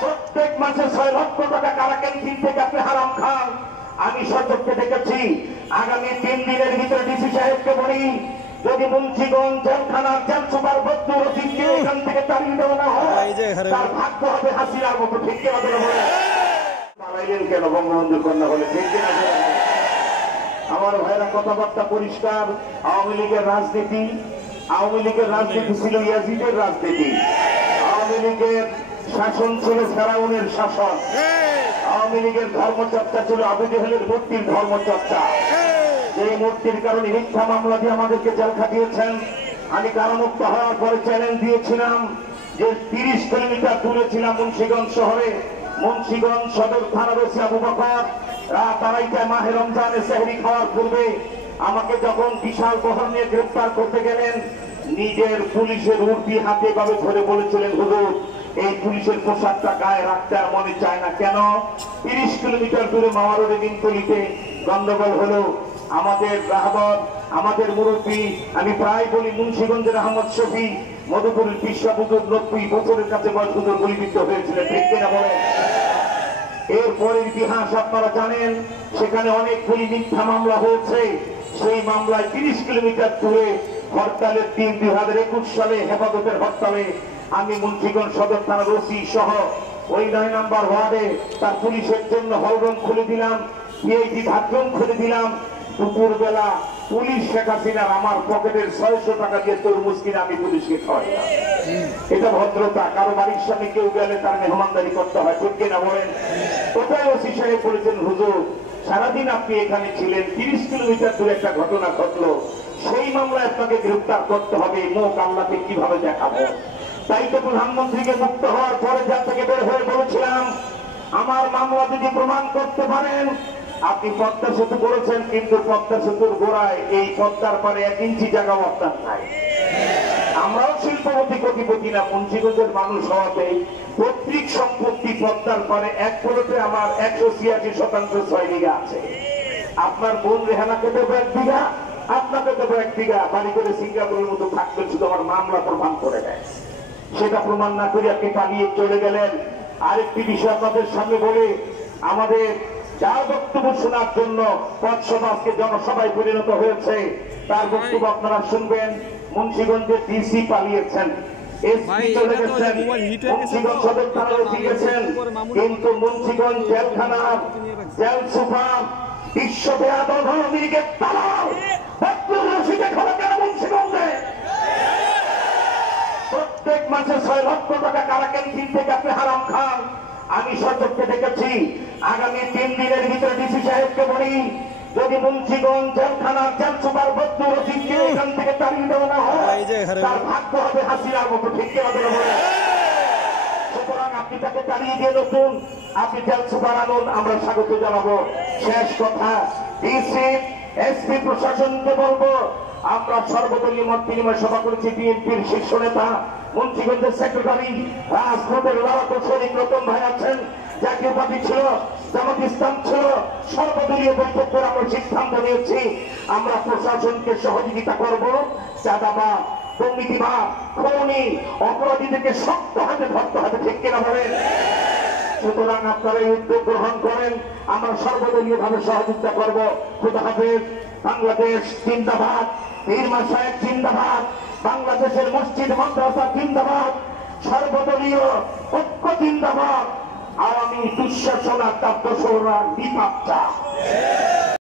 প্রত্যেক মাসে 6 লক্ষ টাকা কারাকেন্দ্র থেকে আপনি হারাম খান। আমি সচক্ষে দেখেছি। আগামী 3 দিনের ভিতরে ডিসি সাহেবকে বলি, যদি মুন্সিগঞ্জ জেলখানার জেল সুপার বদরুল রশিদকে এখান থেকে তাড়িয়ে দেওয়া না হয়, তার ভাগ্য হবে হাসিনার মতো। ঠিক কিনা বলে পালাইলেন কেন বঙ্গবন্ধু কন্যা বলে? ঠিক কিনা? আমার ভাইরা কথাবার্তা পরিষ্কার। আওয়ামী লীগের রাজনীতি ছিল ইয়াজিদের রাজনীতি। আওয়ামী লীগের শাসন ছিল ফেরাউনের শাসন। আওয়ামী লীগের ধর্মচর্চা ছিল আবু জেহেলের মূর্তির ধর্মচর্চা। এই মূর্তির কারণে মিথ্যা মামলা দিয়ে আমাদেরকে জেল খাটিয়েছেন। আমি কারামুক্ত হওয়ার পরে চ্যালেঞ্জ দিয়েছিলাম যে 30 কিলোমিটার দূরে ছিলাম মুন্সিগঞ্জ শহরে। মুন্সিগঞ্জ সদর থানার ওসি আবু বকর রাত 2:30টায় মাহে রমজানে সেহরি খাওয়ার পূর্বে আমাকে যখন বিশাল বহর নিয়ে গ্রেফতার করতে গেলেন, নিজের পুলিশের উর্দি হাতে ভাবে ধরে বলেছিলেন, হুজুর এই পুলিশের পোশাকটা গায়ে রাখতে আর মনে চায় না কেন? 30 কিলোমিটার দূরে মাওয়ারুরে বিনতলিতে গন্ডগোল হলো। আমাদের রাহবর, আমাদের মুরব্বী, আমি প্রায় বলি মুন্সিগঞ্জের আহমদ শফি, মধুপুরের পিসাবুদুর 90 বছরের কাছে বয়স হুজুর গুলিবিদ্ধ হয়েছিলেন। ঠিক কিনা বলেন? এরপরের ইতিহাস আপনারা জানেন। সেখানে অনেকগুলি মিথ্যা মামলা হয়েছে। সেই মামলায় 30 কিলোমিটার দূরে হরতালের দিন 2021 সালে হেফাজতের হরতালে আমি মুন্সিগঞ্জ সদর থানার ওসি সহ ওই 9 নম্বর ওয়ার্ডে তার পুলিশের জন্য হলরুম খুলে দিলাম, পিএইচডি ভাতরুম খুলে দিলাম। দুপুর বেলা পুলিশ শেখ হাসিনার আমার পকেটের 600 টাকা দিয়ে তরমুজ কিনে আমি পুলিশকে খাওয়াই। এটা ভদ্রতা। কারো বাড়ির সামনে কেউ গেলে তার মেহমানদারি করতে হয়। ঠিক কিনা বলেন? ওটাই ওসি সাহেব বলেছেন, হুজুর সারাদিন আপনি এখানে ছিলেন, 30 কিলোমিটার দূরে একটা ঘটনা ঘটলো, সেই মামলায় আপনাকে গ্রেফতার করতে হবে। মুখ আল্লাহকে কিভাবে দেখাবো? তাই তো প্রধানমন্ত্রীকে মুক্ত হওয়ার পরে যা থেকে বের হয়ে বলেছিলাম, আমার মামলা যদি প্রমাণ করতে পারেন, আপনি পদ্মা সেতু করেছেন, কিন্তু পদ্মা সেতুর গোড়ায় এই পদ্মার পারে 1 ইঞ্চি জায়গা আপনার নাই। আমরাও শিল্পপতি কোটিপতি না, মুন্সিগঞ্জের মানুষ হওয়াতে পৈতৃক সম্পত্তি পদ্মার পারে 1 প্লটে আমার 186% 6 বিঘা আছে। আপনার বোন রেহানাকে দেবো 1 বিঘা, আপনাকে দেবো 1 বিঘা। বাড়ি করে সিঙ্গাপুরের মতো থাকবেন, শুধু আমার মামলা প্রমাণ করে দেয়। সেটা প্রমাণ না করে আপনি পালিয়ে চলে গেলেন। আরেকটি বিষয় আপনাদের সামনে বলে, আমাদের যার বক্তব্য শোনার জন্য পথসভা আজকে জনসভায় পরিণত হয়েছে, তার বক্তব্য আপনারা শুনবেন। মুন্সিগঞ্জের ডিসি পালিয়েছেন, এসপি চলে গেছেন, মুন্সিগঞ্জ সদর থানায় ওসি গেছেন, কিন্তু মুন্সিগঞ্জ জেলখানার জেল সুপার বিশ্বব্যাপী আওয়ামীকে তালাও বদরুল রশিদে খোলা কেন মুন্সিগঞ্জে? প্রত্যেক মাসে 6 লক্ষ টাকা কারাকেন্দ্র থেকে আপনি হারাম খান। আমি সচক্ষে দেখেছি। আগামী 3 দিনের ভিতরে ডিসি সাহেবকে বলি, যদি মুন্সিগঞ্জ জেলখানার জেল সুপার বদরুল রশিদকে এখান থেকে তাড়িয়ে দেওয়া না হয়, তার ভাগ্য হবে হাসিনার মতো। ঠিক কিনা বলে? সুতরাং আপনি তাকে তাড়িয়ে দিয়ে নতুন আপনি জেল সুপার আনুন, আমরা স্বাগত জানাবো। শেষ কথা, ডিসি এসপি প্রশাসনকে বলবো, আমরা সর্বদলীয় মত বিনিময় সভা করেছি। বিএনপির শীর্ষ নেতা, মুন্সিগঞ্জের সেক্রেটারি, রাজপথের লড়াকু শরীফ রতন ভাই আছেন, জাতীয় পার্টি ছিল, জামাত ইসলাম ছিল, সর্বদলীয় বৈঠক করে আমরা সিদ্ধান্ত নিয়েছি আমরা প্রশাসনকে সহযোগিতা করব। চাঁদাবাজ, দুর্নীতিবাজ, খুনি, অপরাধীদেরকে শক্ত হাতে ধরতে হবে। ঠিক কিনা বলেন? সুতরাং আপনারা এই উদ্যোগ গ্রহণ করেন, আমরা সর্বদলীয় ভাবে সহযোগিতা করব। খোদা হাফেজ। বাংলাদেশ জিন্দাবাদ, পীর মাশায়েখ জিন্দাবাদ, বাংলাদেশের মসজিদ মাদ্রাসা জিন্দাবাদ, সর্বদলীয় ঐক্য জিন্দাবাদ, আওয়ামী দুঃশাসন আর তার দোসররা বিপাকটা।